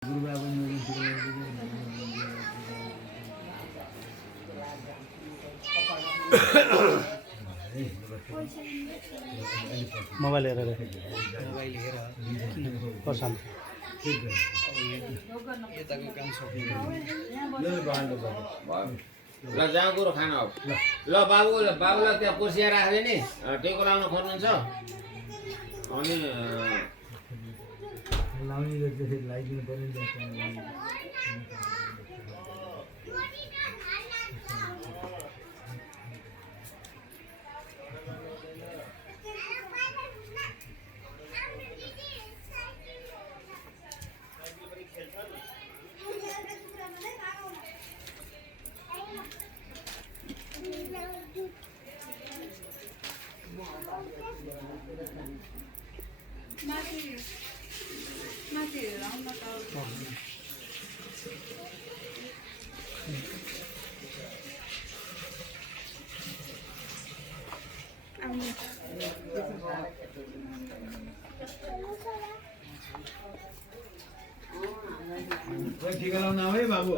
mobile हेरेर mobile हेर पसन्द यताको काम सक्यो ल जहाँ कुरो खानु अब ल बाबुलाई त्यहाँ कुर्सिया राख्दै नि टेको लाउन खोज्नुहुन्छ अनि टिका लाउन आऊ है बाबु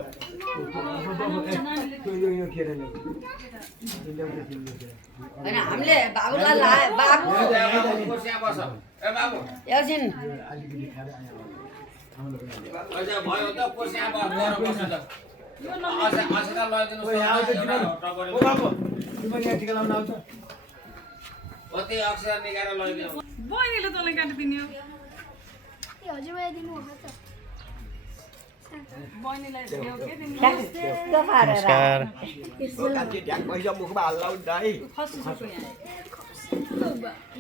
हैन हामीले बाबुलाई लाए बाबु कुर्सिया बस ए बाबु एकछिन अझ भयो त कुर्सिया बस ल अझ लैदिनु ओ बाबु तिमी यहाँ टिका लाउन आउँछ कति अक्षर निकालेर लैदिनु बहिनीले तँलाई काटिदिने हो हजुरलाई दिनु होला त बहिनीलाई ल्याऊ के दिनु ट्याक्क पारेर नमस्कार खसिसक्यो यहाँ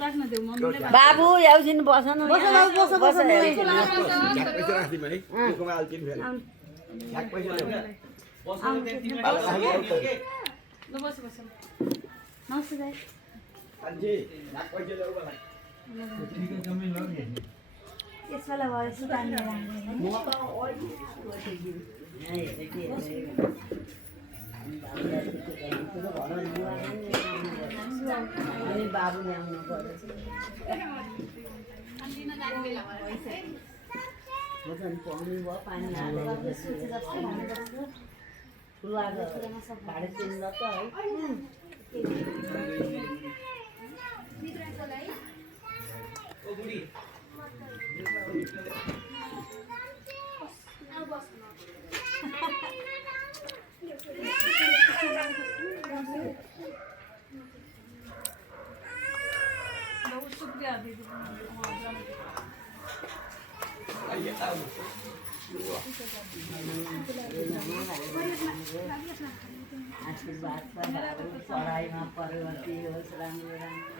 राख्न देऊ मम्मीले बाबु एकछिन बस न बस ल बस बस नमस्ते दाइ यसपालि भएर सुतानी बाबु ल्याउनु पानी भयो पानी ठुलो भाडे तिर्नु त है शुक्रिया दिदी आशीर्वाद पढाइमा परिवर्ती होस् राम्रो राम्रो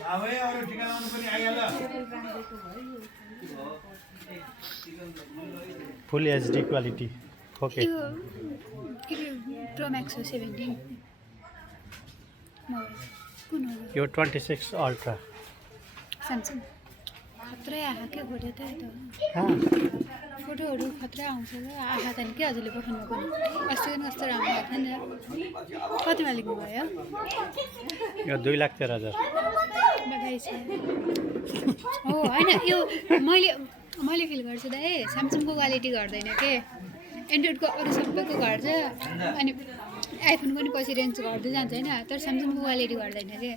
बाबु अरू टिका लाउनु पनि आइहाल full HD quality okay pro max हो 17 कुन हो यो 26 अल्ट्रा स्यामसङ खत्रै आँखा के फोटो त फोटोहरू खत्रै आउँछ ल आँखा त के हजुरले पठाउनु पर्ने अस्ति पनि कस्तो राम्रो भएको थियो नि कतिमा लेख्नु भयो यो 2,13,000 हो होइन यो मैले फिल गर्छु दाइ स्यामसङको क्वालिटी घट्दैन के एन्ड्रोइडको अरू सबैको घट्छ अनि आइफोनको पनि पछि रेन्ज घट्दै जान्छ होइन तर स्यामसङको क्वालिटी घट्दैन के